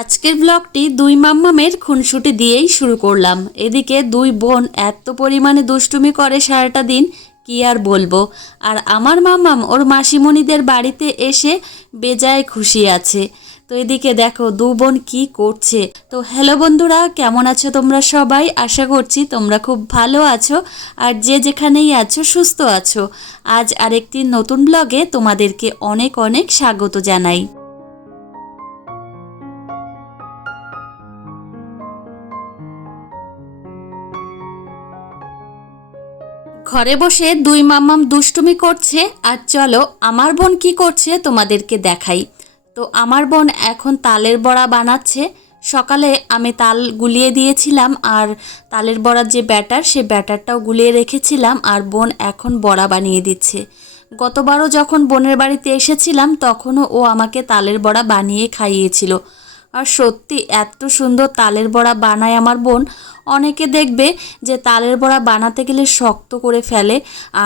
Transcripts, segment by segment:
আজকের ব্লগটি দুই মাম্মামের খুনসুটি দিয়েই শুরু করলাম। এদিকে দুই বোন এত পরিমাণে দুষ্টুমি করে সারাটা দিন, কি আর বলব? আর আমার মাম্মাম ওর মাসিমণিদের বাড়িতে এসে বেজায় খুশি আছে। তো এদিকে দেখো, দু বোন কি করছে? তো হ্যালো বন্ধুরা, কেমন আছো তোমরা সবাই? আশা করছি তোমরা খুব ভালো আছো আর যে যেখানেই আছো সুস্থ আছো। আজ আরেকটি নতুন ব্লগে তোমাদেরকে অনেক অনেক স্বাগত জানাই। ঘরে বসে দুই মাম্মাম দুষ্টুমি করছে, আর চলো আমার বোন কি করছে তোমাদেরকে দেখাই। তো আমার বোন এখন তালের বড়া বানাচ্ছে। সকালে আমি তাল গুলিয়ে দিয়েছিলাম, আর তালের বড়ার যে ব্যাটার, সে ব্যাটারটাও গুলিয়ে রেখেছিলাম, আর বোন এখন বড়া বানিয়ে দিচ্ছে। গতবারও যখন বোনের বাড়িতে এসেছিলাম, তখনও ও আমাকে তালের বড়া বানিয়ে খাইয়েছিল। আর সত্যি এত সুন্দর তালের বড়া বানায় আমার বোন। অনেকে দেখবে যে তালের বড়া বানাতে গেলে শক্ত করে ফেলে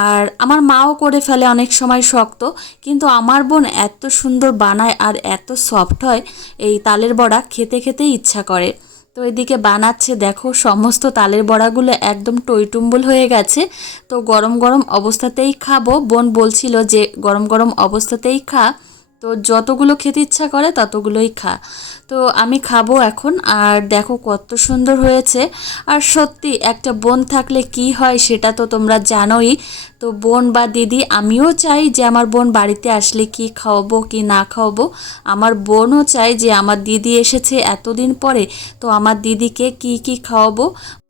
আর আমার মাও করে ফেলে অনেক সময় শক্ত, কিন্তু আমার বোন এত সুন্দর বানায় আর এত সফট হয় এই তালের বড়া খেতে খেতে ইচ্ছা করে। তো এদিকে বানাচ্ছে, দেখো সমস্ত তালের বড়াগুলো একদম টইটুম্বুল হয়ে গেছে। তো গরম গরম অবস্থাতেই খাব। বোন বলছিল যে গরম গরম অবস্থাতেই খা। তো যতগুলো খেতে ইচ্ছা করে ততগুলোই খা। তো আমি খাব এখন, আর দেখো কত সুন্দর হয়েছে। আর সত্যি একটা বোন থাকলে কি হয় সেটা তো তোমরা জানোই। তো বোন বা দিদি, আমিও চাই যে আমার বোন বাড়িতে আসলে কি খাওয়াবো, কি না খাওয়াবো। আমার বোনও চাই যে আমার দিদি এসেছে এতদিন পরে, তো আমার দিদিকে কি কি খাওয়াবো।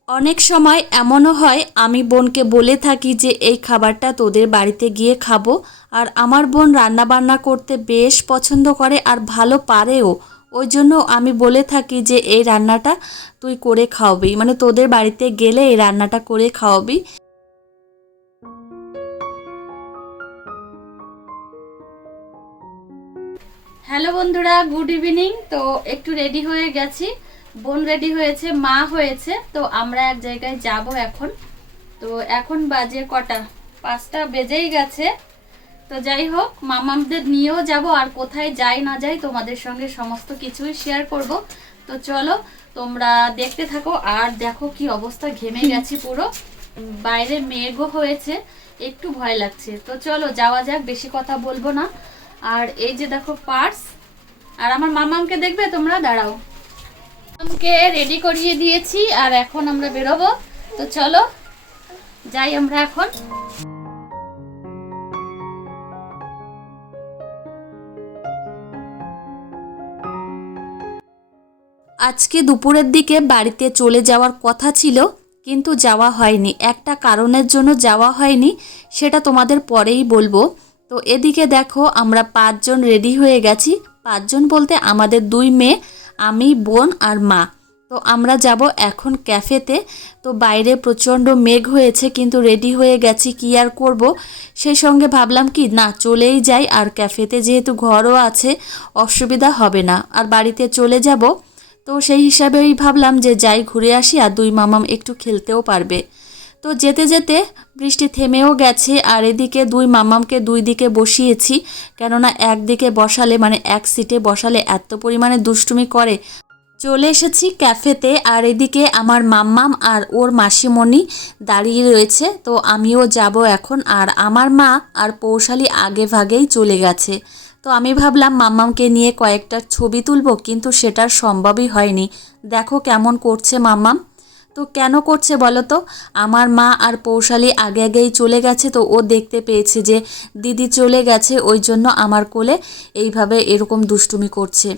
অনেক সময় এমনও হয়, আমি বোনকে বলে থাকি যে, এই খাবারটা তোদের বাড়িতে গিয়ে খাব। আর আমার বোন রান্না বান্না করতে বেশ পছন্দ করে আর ভালো পারেও। ওই জন্য আমি বলে থাকি যে, এই রান্নাটা তুই করে খাওয়াবি। মানে তোদের বাড়িতে গেলে এই রান্নাটা করে খাওয়াবি। হ্যালো বন্ধুরা, গুড ইভিনিং। তো একটু রেডি হয়ে গেছি। বোন রেডি হয়েছে মা হয়েছে তো আমরা এক জায়গায় যাব এখন। তো এখন বাজে কটা? পাঁচটা বেজেই গেছে। তো যাই হোক মামামদের নিয়েও যাব আর কোথায় যাই না যাই তোমাদের সঙ্গে সমস্ত কিছুই শেয়ার করব। তো চলো তোমরা দেখতে থাকো আর দেখো কি অবস্থা ঘেমে গেছি পুরো। বাইরে মেঘও হয়েছে একটু ভয় লাগছে। তো চলো যাওয়া যাক বেশি কথা বলব না। আর এই যে দেখো পার্স আর আমার মামামকে দেখবে তোমরা? দাঁড়াও। মামামকে রেডি করিয়ে দিয়েছি, আর এখন আমরা বেরোবো। তো চলো, যাই আমরা এখন। আজকে দুপুরের দিকে বাড়িতে চলে যাওয়ার কথা ছিল, কিন্তু যাওয়া হয়নি। একটা কারণের জন্য যাওয়া হয়নি, সেটা তোমাদের পরেই বলব। তো এদিকে দেখো, আমরা পাঁচজন রেডি হয়ে গেছি। পাঁচজন বলতে আমাদের দুই মেয়ে আমি, বোন আর মা। তো আমরা যাব এখন ক্যাফেতে। তো বাইরে প্রচণ্ড মেঘ হয়েছে, কিন্তু রেডি হয়ে গেছি, কি আর করব? সেই সঙ্গে ভাবলাম কি, না, চলেই যাই। আর ক্যাফেতে যেহেতু ঘরও আছে, অসুবিধা হবে না। আর বাড়িতে চলে যাব। তো সেই হিসাবেই ভাবলাম যে যাই, ঘুরে আসি। আর দুই মামাম একটু খেলতেও পারবে। তো যেতে যেতে বৃষ্টি থেমেও গেছে আর এদিকে দুই মামামকে দুই দিকে বসিয়েছি, কেননা একদিকে বসালে মানে এক সিটে বসালে এত পরিমাণে দুষ্টুমি করে। চলে এসেছি ক্যাফেতে আর এদিকে আমার মাম্মাম আর ওর মাসিমণি দাঁড়িয়ে রয়েছে, তো আমিও যাব এখন। আর আমার মা আর পৌশালী আগে ভাগেই চলে গেছে। তো আমি ভাবলাম মাম্মামকে নিয়ে কয়েকটা ছবি তুলবো, কিন্তু সেটার সম্ভবই হয়নি। দেখো কেমন করছে মাম্মাম। তো কেন করছে বলো তো? আমার মা আর পৌশালী আগে আগেই চলে গেছে তো ও দেখতে পেয়েছে যে দিদি চলে গেছে, ওই জন্য আমার কোলে এইভাবে এরকম দুষ্টুমি করছে।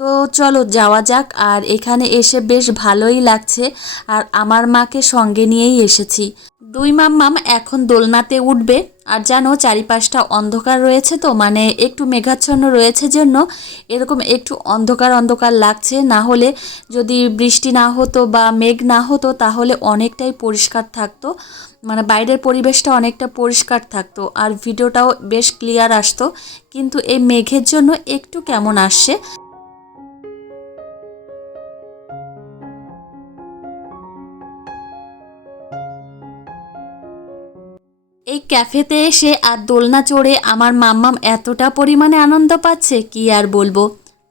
তো চলো যাওয়া যাক, আর এখানে এসে বেশ ভালোই লাগছে, আর আমার মাকে সঙ্গে নিয়েই এসেছি। দুই মাম্মাম এখন দোলনাতে উঠবে। আর জানো, চারিপাশটা অন্ধকার রয়েছে তো মানে একটু মেঘাচ্ছন্ন রয়েছে জন্য এরকম একটু অন্ধকার অন্ধকার লাগছে। না হলে যদি বৃষ্টি না হতো বা মেঘ না হতো, তাহলে অনেকটাই পরিষ্কার থাকতো। মানে বাইরের পরিবেশটা অনেকটা পরিষ্কার থাকতো। আর ভিডিওটাও বেশ ক্লিয়ার আসতো। কিন্তু এই মেঘের জন্য একটু কেমন আসছে? ক্যাফেতে এসে আর দোলনা চড়ে আমার মাম্মাম এতটা পরিমাণে আনন্দ পাচ্ছে, কি আর বলব?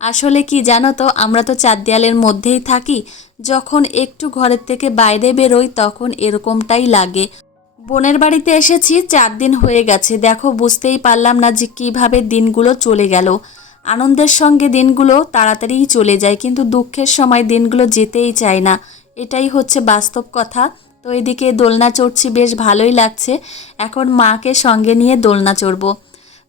আসলে কি জানো তো, আমরা তো চার দেয়ালের মধ্যেই থাকি। যখন একটু ঘরের থেকে বাইরে বেরোই, তখন এরকমটাই লাগে। বোনের বাড়িতে এসেছি, চার দিন হয়ে গেছে। দেখো, বুঝতেই পারলাম না যে কীভাবে দিনগুলো চলে গেল। আনন্দের সঙ্গে দিনগুলো তাড়াতাড়িই চলে যায়, কিন্তু দুঃখের সময় দিনগুলো যেতেই চায় না। এটাই হচ্ছে বাস্তব কথা। তো এদিকে দোলনা চড়ছি, বেশ ভালোই লাগছে। এখন মাকে সঙ্গে নিয়ে দোলনা চড়বো।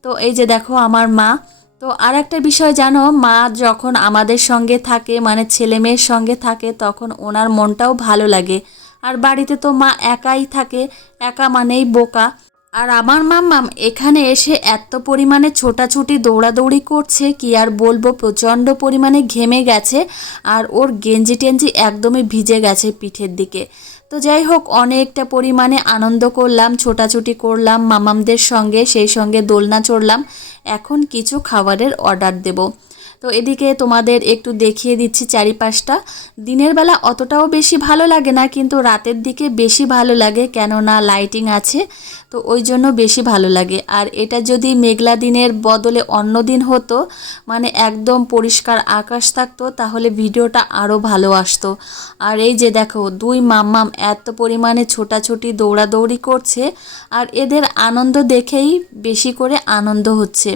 তো এই যে দেখো আমার মা। তো আর একটা বিষয় জানো, মা যখন আমাদের সঙ্গে থাকে মানে ছেলে মেয়ের সঙ্গে থাকে, তখন ওনার মনটাও ভালো লাগে। আর বাড়িতে তো মা একাই থাকে, একা মানেই বোকা। আর আমার মাম্মাম এখানে এসে এত পরিমাণে ছোটাছুটি, দৌড়াদৌড়ি করছে, কি আর বলব, প্রচণ্ড পরিমাণে ঘেমে গেছে। আর ওর গেঞ্জি টেঞ্জি একদমই ভিজে গেছে পিঠের দিকে। তো যাই হোক, অনেকটা পরিমাণে আনন্দ করলাম, ছোটাছুটি করলাম, মামামদের সঙ্গে, সেই সঙ্গে দোলনা চড়লাম। এখন কিছু খাবারের অর্ডার দেব। তো এদিকে তোমাদের একটু দেখিয়ে দিচ্ছি চারিপাশটা। দিনের বেলা অতটাও বেশি ভালো লাগে না, কিন্তু রাতের দিকে বেশি ভালো লাগে কেননা লাইটিং আছে, তো ওই জন্য বেশি ভালো লাগে। আর এটা যদি মেঘলা দিনের বদলে অন্য দিন হতো মানে একদম পরিষ্কার আকাশ থাকতো, তাহলে ভিডিওটা আরও ভালো আসতো। আর এই যে দেখো, দুই মাম্মাম এত পরিমাণে ছোটাছুটি, দৌড়াদৌড়ি করছে, আর এদের আনন্দ দেখেই বেশি করে আনন্দ হচ্ছে।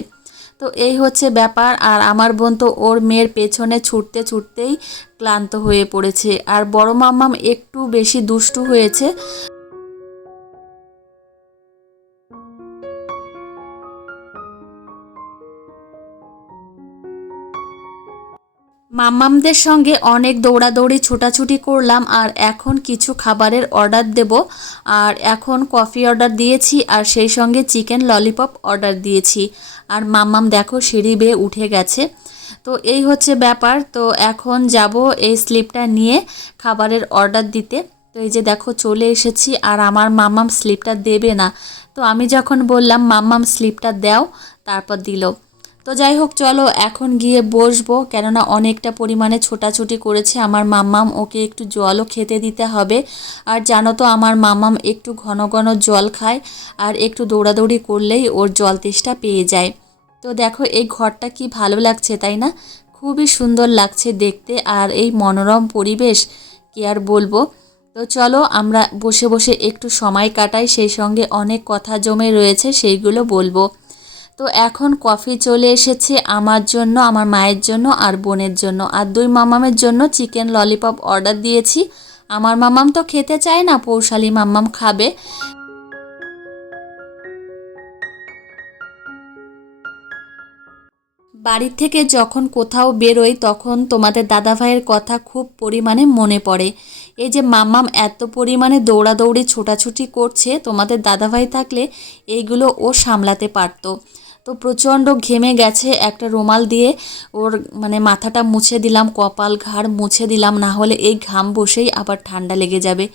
তো এই হচ্ছে ব্যাপার। আর আমার বোন তো ওর মেয়ের পেছনে ছুটতে ছুটতেই ক্লান্ত হয়ে পড়েছে। আর বড় মাম্মাম একটু বেশি দুষ্টু হয়েছে। মাম্মামদের সঙ্গে অনেক দৌড়াদৌড়ি, ছোটাছুটি করলাম আর এখন কিছু খাবারের অর্ডার দেব। আর এখন কফি অর্ডার দিয়েছি আর সেই সঙ্গে চিকেন ললিপপ অর্ডার দিয়েছি। আর মাম্মাম দেখো সিঁড়ি বেয়ে উঠে গেছে। তো এই হচ্ছে ব্যাপার। তো এখন যাব এই স্লিপটা নিয়ে খাবারের অর্ডার দিতে। তো এই যে দেখো চলে এসেছি আর আমার মাম্মাম স্লিপটা দেবে না। তো আমি যখন বললাম, মাম্মাম স্লিপটা দাও, তারপর দিল। তো যাই হোক, চলো এখন গিয়ে বসবো। কেননা অনেকটা পরিমাণে ছোটাছুটি করেছে আমার মাম্মাম, ওকে একটু জলও খেতে দিতে হবে। আর জানো তো, আমার মাম্মাম একটু ঘন ঘন জল খায় আর একটু দৌড়াদৌড়ি করলেই ওর জল তেষ্টা পেয়ে যায়। তো দেখো, এই ঘরটা কি ভালো লাগছে, তাই না? খুবই সুন্দর লাগছে দেখতে আর এই মনোরম পরিবেশ, কি আর বলব। তো চলো, আমরা বসে বসে একটু সময় কাটাই, সেই সঙ্গে অনেক কথা জমে রয়েছে, সেইগুলো বলব। তো এখন কফি চলে এসেছে আমার জন্য, আমার মায়ের জন্য আর বোনের জন্য। আর দুই মামামের জন্য চিকেন ললিপপ অর্ডার দিয়েছি। আমার মামাম তো খেতে চায় না, পৌশালি মাম্মাম খাবে। বাড়ির থেকে যখন কোথাও বেরোই তখন তোমাদের দাদাভাইয়ের কথা খুব পরিমাণে মনে পড়ে। এই যে মাম্মাম এত পরিমাণে দৌড়াদৌড়ি, ছোটাছুটি করছে, তোমাদের দাদাভাই থাকলে এইগুলো ও সামলাতে পারতো। তো প্রচণ্ড ঘেমে গেছে একটা রুমাল দিয়ে। ওর মানে মাথাটা মুছে দিলাম, কপাল ঘাড় মুছে দিলাম, না হলে এই ঘাম বসেই আবার ঠান্ডা লেগে যাবে।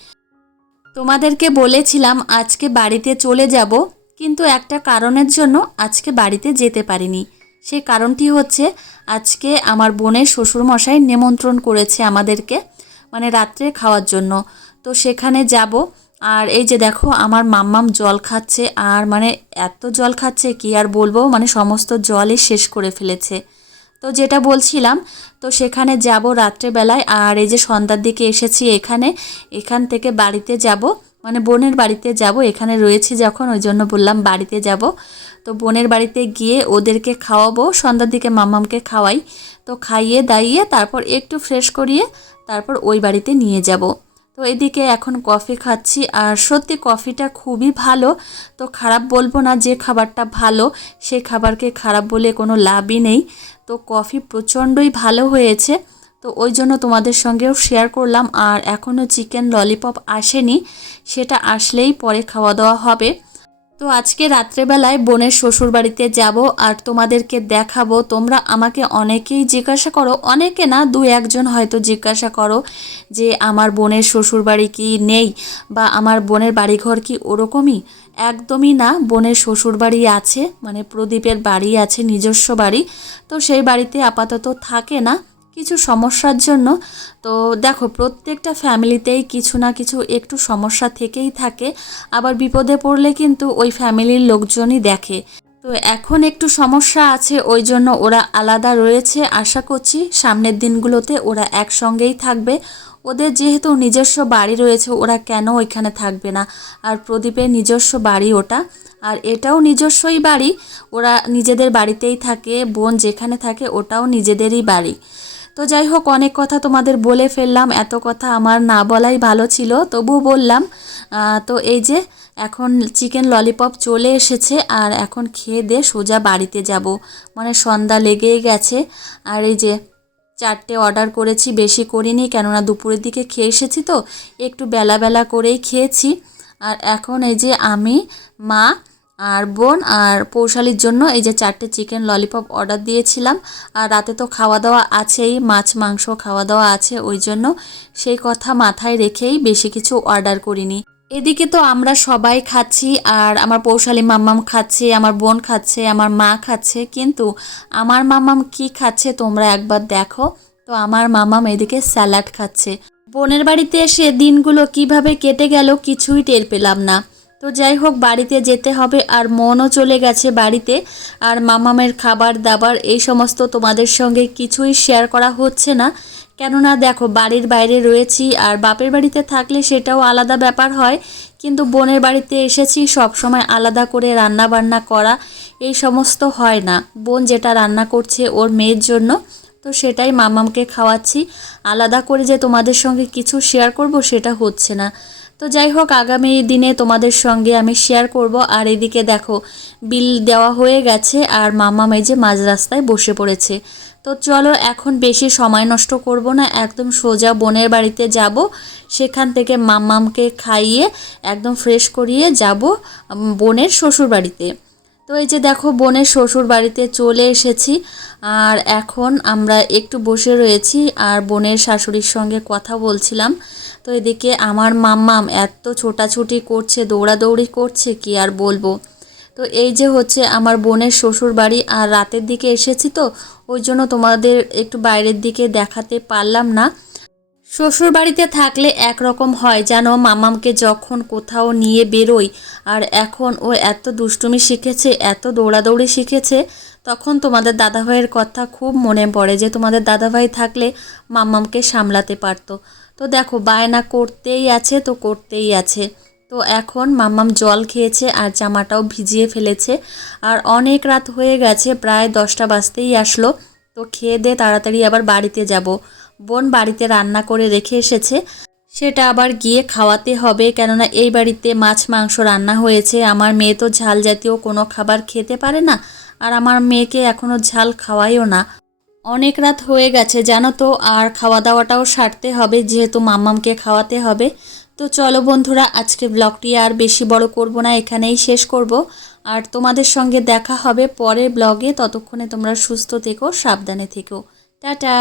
তোমাদেরকে বলেছিলাম আজকে বাড়িতে চলে যাব, কিন্তু একটা কারণের জন্য আজকে বাড়িতে যেতে পারিনি। সেই কারণটি হচ্ছে, আজকে আমার বোনের শ্বশুরমশাই নিমন্ত্রণ করেছে আমাদেরকে মানে রাত্রে খাওয়ার জন্য। তো সেখানে যাব আর এই যে দেখো, আমার মাম্মাম জল খাচ্ছে, আর মানে এত জল খাচ্ছে কি আর বলব মানে সমস্ত জলই শেষ করে ফেলেছে। তো যেটা বলছিলাম, তো সেখানে যাব রাত্রেবেলায়, আর এই যে সন্ধ্যার দিকে এসেছি এখানে, এখান থেকে বাড়িতে যাব মানে বোনের বাড়িতে যাব, এখানে রয়েছি যখন, ওই জন্য বললাম বাড়িতে যাব। তো বোনের বাড়িতে গিয়ে ওদেরকে খাওয়াবো, সন্ধ্যার দিকে মাম্মামকে খাওয়াই। তো খাইয়ে দাইয়ে তারপর একটু ফ্রেশ করিয়ে তারপর ওই বাড়িতে নিয়ে যাব। তো এদিকে এখন কফি খাচ্ছি আর সত্যি কফিটা খুবই ভালো। তো খারাপ বলব না যে খাবারটা ভালো সেই খাবারকে খারাপ বলে কোনো লাভই নেই। তো কফি প্রচণ্ডই ভালো হয়েছে। তো ওই জন্য তোমাদের সঙ্গেও শেয়ার করলাম আর এখনও চিকেন ললিপপ আসেনি, সেটা আসলেই পরে খাওয়া দাওয়া হবে। তো আজকে রাত্রেবেলায় বোনের শ্বশুর বাড়িতে যাব আর তোমাদেরকে দেখাবো। তোমরা আমাকে অনেকেই জিজ্ঞাসা করো, অনেকে না, দু একজন হয়তো জিজ্ঞাসা করো যে আমার বোনের শ্বশুর বাড়ি কি নেই বা আমার বোনের বাড়িঘর কি ওরকমই? একদমই না, বোনের শ্বশুর বাড়ি আছে মানে প্রদীপের বাড়ি আছে, নিজস্ব বাড়ি। তো সেই বাড়িতে আপাতত থাকে না। কিছু সমস্যার জন্য। তো দেখো, প্রত্যেকটা ফ্যামিলিতেই কিছু না কিছু একটু সমস্যা থেকেই থাকে। আবার বিপদে পড়লে কিন্তু ওই ফ্যামিলির লোকজনই দেখে। তো এখন একটু সমস্যা আছে, ওই জন্য ওরা আলাদা রয়েছে। আশা করছি সামনের দিনগুলোতে ওরা একসঙ্গেই থাকবে। ওদের যেহেতু নিজস্ব বাড়ি রয়েছে, ওরা কেন ওইখানে থাকবে না? আর প্রদীপের নিজস্ব বাড়ি ওটা। আর এটাও নিজস্বই বাড়ি। ওরা নিজেদের বাড়িতেই থাকে, বোন যেখানে থাকে ওটাও নিজেদেরই বাড়ি। তো যাই হোক অনেক কথা তোমাদের বলে ফেললাম। এত কথা আমার না বলাই ভালো ছিল, তবুও বললাম তো এই যে এখন চিকেন ললিপপ চলে এসেছে, আর এখন খেয়ে দিয়ে সোজা বাড়িতে যাব। মানে সন্ধ্যা লেগেই গেছে। আর এই যে চারটে অর্ডার করেছি, বেশি করিনি, কেননা দুপুরের দিকে খেয়ে এসেছি তো, একটু বেলা বেলা করেই খেয়েছি। আর এখন এই যে আমি, মা আর বোন আর পৌশালির জন্য এই যে চারটে চিকেন ললিপপ অর্ডার দিয়েছিলাম। আর রাতে তো খাওয়া দাওয়া আছেই, মাছ, মাংস খাওয়া দাওয়া আছে ওই জন্য। সেই কথা মাথায় রেখেই বেশি কিছু অর্ডার করিনি। এদিকে তো আমরা সবাই খাচ্ছি, আর আমার পৌশালী মাম্মাম খাচ্ছে, আমার বোন খাচ্ছে, আমার মা খাচ্ছে। কিন্তু আমার মাম্মাম কি খাচ্ছে তোমরা একবার দেখো। তো আমার মামাম এদিকে স্যালাড খাচ্ছে। বোনের বাড়িতে এসে দিনগুলো কীভাবে কেটে গেল কিছুই টের পেলাম না। তো যাই হোক, বাড়িতে যেতে হবে আর মনও চলে গেছে বাড়িতে। আর মামামের খাবার দাবার এই সমস্ত তোমাদের সঙ্গে কিছুই শেয়ার করা হচ্ছে না। কেননা দেখো, বাড়ির বাইরে রয়েছি আর বাপের বাড়িতে থাকলে সেটাও আলাদা ব্যাপার হয়। কিন্তু বোনের বাড়িতে এসেছি সব সময় আলাদা করে রান্না বান্না করা এই সমস্ত হয় না। বোন যেটা রান্না করছে ওর মেয়ের জন্য, তো সেটাই মামামকে খাওয়াচ্ছি। আলাদা করে যে তোমাদের সঙ্গে কিছু শেয়ার করব সেটা হচ্ছে না। তো যাই হোক, আগামী দিনে তোমাদের সঙ্গে আমি শেয়ার করব। আর এদিকে দেখো বিল দেওয়া হয়ে গেছে আর মামা মেজে মাঝ রাস্তায় বসে পড়েছে। তো চলো, এখন বেশি সময় নষ্ট করব না, একদম সোজা বোনের বাড়িতে যাব। সেখান থেকে মাম্মামকে খাইয়ে, একদম ফ্রেশ করিয়ে যাব বোনের শ্বশুর বাড়িতে তো এই যে দেখো বোনের শ্বশুর বাড়িতে চলে এসেছি, আর এখন আমরা একটু বসে রয়েছি আর বোনের শাশুড়ির সঙ্গে কথা বলছিলাম। তো এদিকে আমার মাম্মাম এত ছোটাছুটি করছে, দৌড়াদৌড়ি করছে, কি আর বলব? তো এই যে হচ্ছে আমার বোনের শ্বশুর বাড়ি আর রাতের দিকে এসেছি তো, ওই জন্য তোমাদের একটু বাইরের দিকে দেখাতে পারলাম না। শ্বশুর বাড়িতে থাকলে একরকম হয় যেন মামামকে যখন কোথাও নিয়ে বেরোই। আর এখন ও এত দুষ্টুমি শিখেছে, এত দৌড়াদৌড়ি শিখেছে, তখন তোমাদের দাদাভাইয়ের কথা খুব মনে পড়ে যে তোমাদের দাদাভাই থাকলে মামামকে সামলাতে পারতো। তো দেখো, বায়না করতেই আছে তো করতেই আছে। তো এখন মাম্মাম জল খেয়েছে আর জামাটাও ভিজিয়ে ফেলেছে। আর অনেক রাত হয়ে গেছে, প্রায় দশটা বাজতেই আসলো। তো খেয়ে দে, তাড়াতাড়ি আবার বাড়িতে যাব। বোন বাড়িতে রান্না করে রেখে এসেছে, সেটা আবার গিয়ে খাওয়াতে হবে। কেননা এই বাড়িতে মাছ, মাংস রান্না হয়েছে। আমার মেয়ে তো ঝাল জাতীয় কোনো খাবার খেতে পারে না, আর আমার মেয়েকে এখনও ঝাল খাওয়াইও না। অনেক রাত হয়ে গেছে, জানো তো, আর খাওয়া দাওয়াটাও সারতে হবে, যেহেতু মাম্মামকে খাওয়াতে হবে। তো চলো বন্ধুরা, আজকে ব্লগটি আর বেশি বড় করব না, এখানেই শেষ করব। আর তোমাদের সঙ্গে দেখা হবে পরের ব্লগে, ততক্ষণে তোমরা সুস্থ থেকো, সাবধানে থেকো। টাটা!